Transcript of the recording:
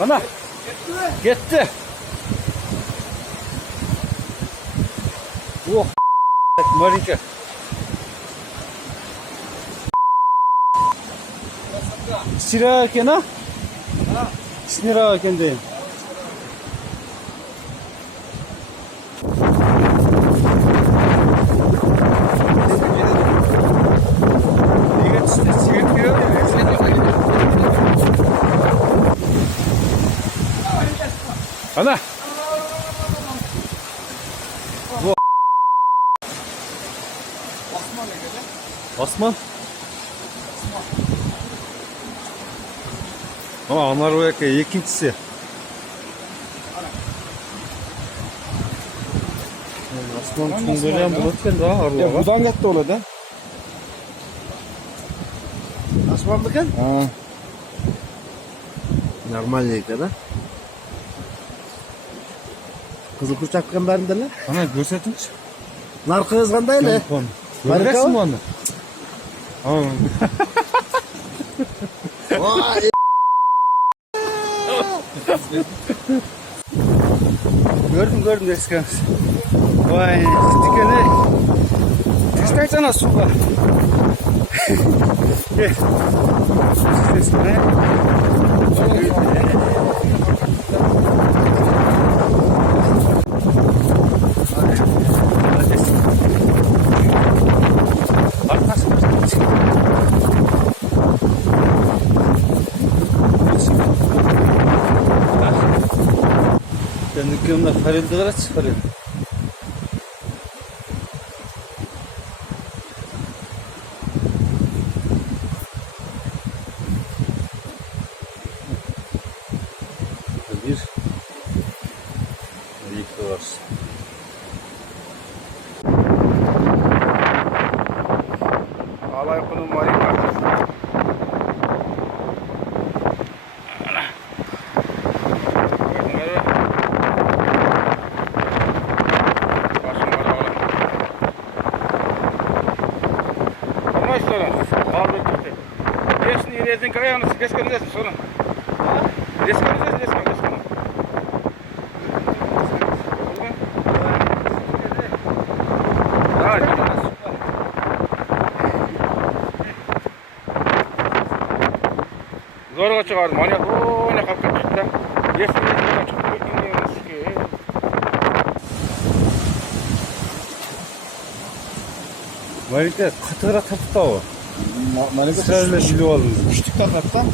Ana. Gitti. Oh. Marika. Sira ekan ha? Sinira ekan deyim. Ana. Bu Osman. Ama onlar o yakın ikincisi. Osman Tungur'dan bulutken daha ağır var. Budan gitti ola da. Osman bakın. Ha. Normal yekada. Kızıl kurçakkan berindeler. Ana göstertinchi. Narxı qanday? Ko'rasizmi uni? Voy. Gördüm deskan. Vay, dikene. Testaysana suga. Gel. Testane. Ben dükkanımda Halil'de kadar çıkarıyorum. Bir $2. Alay konu marika. Rezin kayağını reskanızarsın sonra. Reskanızarsın. Zorga çıkardım. Hani o ne kalkıp çıktı. Reskanızarsın çıktı. Marika qattiqroq tortdi o. Marika Sizlarla bilib oldingiz. Küçük taraftan. Ha.